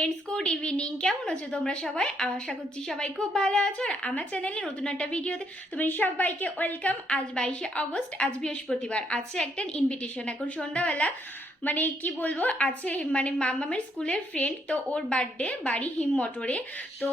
Friends, good evening. কেমন আছো তোমরা সবাই? আশা করছি সবাই খুব ভালো আছো। আর আমার চ্যানেলে নতুন একটা ভিডিওতে তোমাদের সবাইকে ওয়েলকাম। আজ 22শে অগস্ট, আজ বৃহস্পতিবার। আছে একটা ইনভিটেশন। এখন সন্ধ্যাবেলা মানে কি বলবো, আছে মানে মামামের স্কুলের ফ্রেন্ড, তো ওর বার্থডে, বাড়ি হিম মোটরে। তো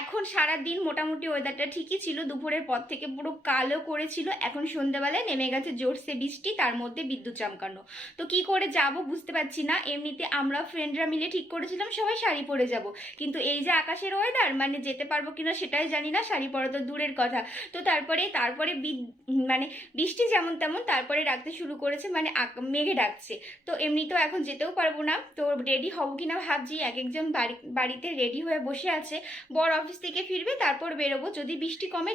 এখন সারাদিন মোটামুটি ওয়েদারটা ঠিকই ছিল, দুপুরের পর থেকে পুরো কালো করেছিল। এখন সন্ধ্যাবেলায় নেমে গেছে জোরসে বৃষ্টি, তার মধ্যে বিদ্যুৎ চমকানো। তো কি করে যাব বুঝতে পারছি না। এমনিতে আমরা ফ্রেন্ডরা মিলে ঠিক করেছিলাম সবাই শাড়ি পরে যাব, কিন্তু এই যে আকাশের ওয়েদার, মানে যেতে পারবো কিনা সেটাই জানি না, শাড়ি পরা তো দূরের কথা। তো তারপরে মানে বৃষ্টি যেমন তেমন তারপরে ডাকতে শুরু করেছে, মানে মেঘে ডাকছে। তো এমনিতেও এখন যেতেও পারবো না, তো রেডি হবো কিনা ভাবছি। এক একজন বাড়িতে রেডি হয়ে বসে আছে। বর অফিস থেকে ফিরবে, তারপর বেরোবো যদি বৃষ্টি কমে।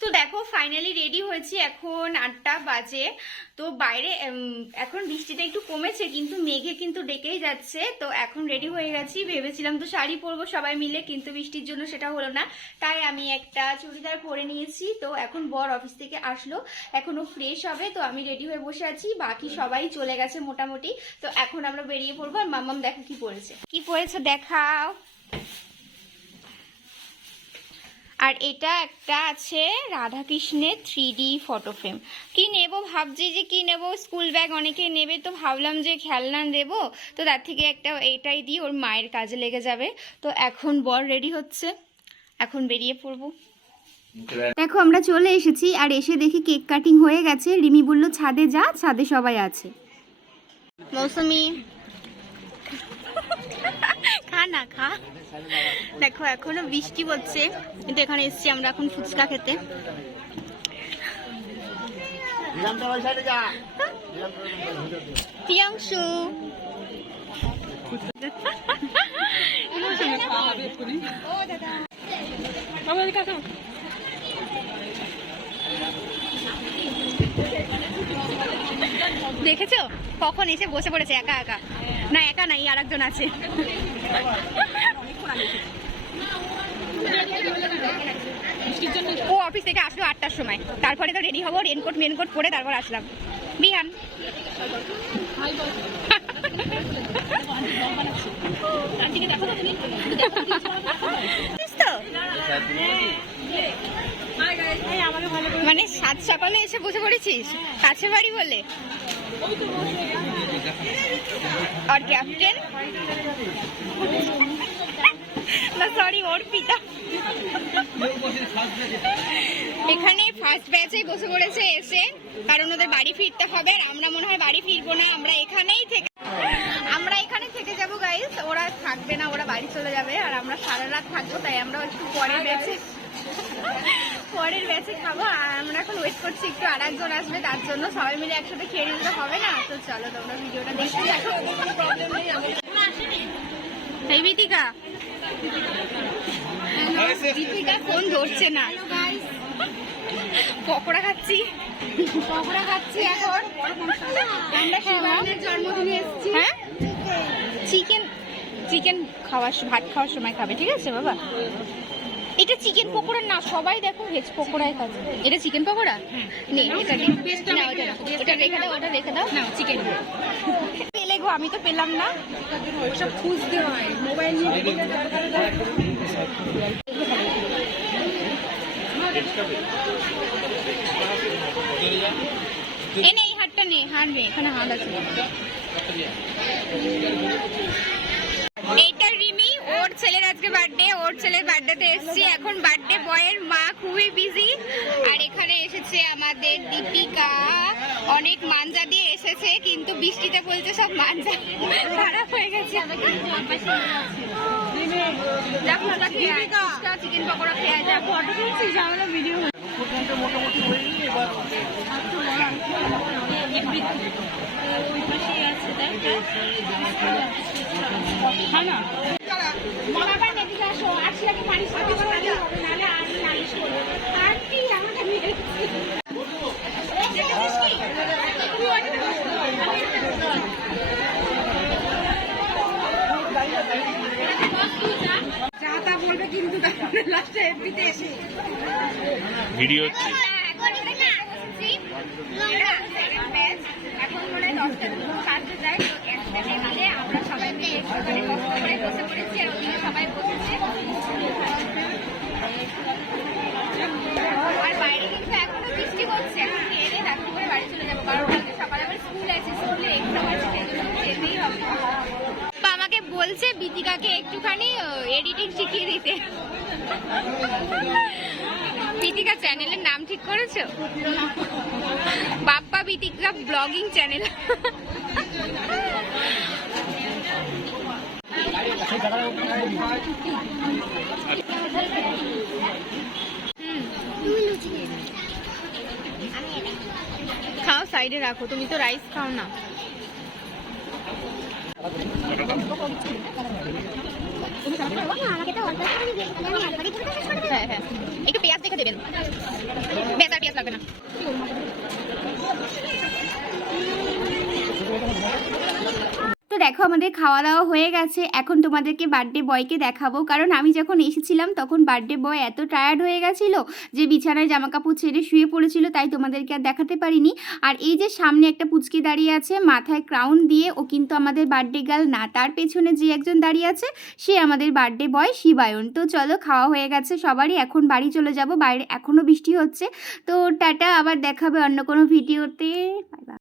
তো দেখো ফাইনালি রেডি হয়েছি। এখন 8টা বাজে। তো বাইরে এখন বৃষ্টিটা একটু কমেছে, কিন্তু মেঘে কিন্তু ডেকেই যাচ্ছে। তো এখন রেডি হয়ে গেছি। ভেবেছিলাম তো শাড়ি পরবো সবাই মিলে, কিন্তু বৃষ্টির জন্য সেটা হলো না। তাই আমি একটা চুড়িদার পরে নিয়েছি। তো এখন বর অফিস থেকে আসলো, এখনো ফ্রেশ হবে। তো আমি রেডি হয়ে বসে আছি, বাকি সবাই চলে গেছে মোটামুটি। তো এখন আমরা বেরিয়ে পড়বো। আর মাম্মাম দেখো কি পরেছে দেখাও। আর এটা একটা আছে রাধাকৃষ্ণের 3D ফটো ফ্রেম। কি নেব ভাবছি যে কি নেব, স্কুল ব্যাগ অনেকে নেবে, তো ভাবলাম যে খেলনা দেব, তো তার থেকে একটা এইটাই দিই, ওর মায়ের কাজে লেগে যাবে। তো এখন বর রেডি হচ্ছে, এখন বেরিয়ে পড়বো। দেখো আমরা চলে এসেছি, আর এসে দেখি কেক কাটিং হয়ে গেছে। রিমি বলল ছাদে যা, ছাদে সবাই আছে। মৌসুমি খা না খা। দেখো এখনো বৃষ্টি পড়ছে, কিন্তু এখানে এসছি আমরা এখন ফুচকা খেতে। প্রিয়াংশু দেখেছো কখন এসে বসে পড়েছে একা একা। না একা নাই, আর একজন আছে। ও অফিস থেকে আসলো 8টার সময়, তারপরে তো রেডি হবো, রেনকোট মেনকোট পরে তারপর আসলাম। বিহান মানে সাত সকালে এসে বসে পড়েছিস কাছে বাড়ি বলে। আর ক্যাপ্টেন না সরি ওর পিতা এখানে ফার্স্ট ব্যাচে বসে পড়েছে এসে, কারণ ওদের বাড়ি ফিরতে হবে। আর আমরা মনে হয় বাড়ি ফিরবো না, আমরা এখানে থেকে যাবো গাইস। ওরা থাকবে না, ওরা বাড়ি চলে যাবে, আর আমরা সারা রাত থাকবো। তাই আমরা একটু পরের ব্যাচে খাবো। আর আমরা এখন ওয়েট করছি একটু আর একজন আসবে, তার জন্য সবাই মিলে একসাথে খেয়ে নিতে হবে না। তো চলো তোমরা ভিডিওটা দেখতে থাকো। এই দীপিকা ফোন ধরছে না। পকোড়া খাচ্ছি এখন। আমরা শিবানের জন্মদিনে এসেছি। হ্যাঁ চিকেন ভাত খাওয়ার সময় খাবে, ঠিক আছে বাবা? এটা চিকেন পকোড়া না, সবাই দেখো ভেজ পকোড়ায় খাবে। এটা চিকেন পকোড়া নেই, এটা ওটা রেখে দাও না। চিকেন পেলে গো, আমি তো পেলাম না। ওসব খুঁজতে হয় মোবাইল নিয়ে। এই হাটটা নেই, হাঁটবে এখানে হাট আছে। এইটা রিমি, ওর ছেলের আজকে বার্থডে, ওর ছেলের বার্থডেতে এসেছি। এখন বার্থডে বয়ের মা খুবই বিজি। আর এখানে এসেছে আমাদের দীপিকা, অনেক মাঞ্জা দিয়ে এসেছে, কিন্তু বৃষ্টিতে বলছে সব মাঞ্জা খারাপ হয়ে গেছে। চিকেন পকোড়া খেয়ে যা, ফটো তুলছিস আমরা ভিডিও মোটামুটি বলবে, কিন্তু লাস্টে এফবিতে এসে ভিডিও হচ্ছে। এখন মনে হয় 10টা কাজে যায়, তো আমরা সবাই মিলে পিতিকাকে একটুখানি এডিটিং শিখিয়ে দিতে। পিতিকা চ্যানেলের নাম ঠিক করেছো? বাপ্পা পিতিকা ব্লগিং চ্যানেল। খাও, সাইডে রাখো, তুমি তো রাইস খাও না। হ্যাঁ হ্যাঁ, একটু পেঁয়াজ দেখে দেবেন, বেশ আর পেঁয়াজ লাগবে না। তো দেখো আমাদের খাওয়া দাওয়া হয়ে গেছে, এখন তোমাদেরকে বার্থডে বয়কে দেখাবো। কারণ আমি যখন এসেছিলাম তখন বার্থডে বয় এত টায়ার্ড হয়ে গেছিলো যে বিছানায় জামাকাপড় ছেড়ে শুয়ে পড়েছিল, তাই তোমাদেরকে আর দেখাতে পারিনি। আর এই যে সামনে একটা পুচকি দাঁড়িয়ে আছে মাথায় ক্রাউন দিয়ে, ও কিন্তু আমাদের বার্থডে গার্ল না, তার পেছনে যে একজন দাঁড়িয়ে আছে সে আমাদের বার্থডে বয় শিবায়ন। তো চলো, খাওয়া হয়ে গেছে সবারই, এখন বাড়ি চলে যাব, বাইরে এখনও বৃষ্টি হচ্ছে। তো টাটা, আবার দেখাবে অন্য কোনো ভিডিওতে। Bye bye.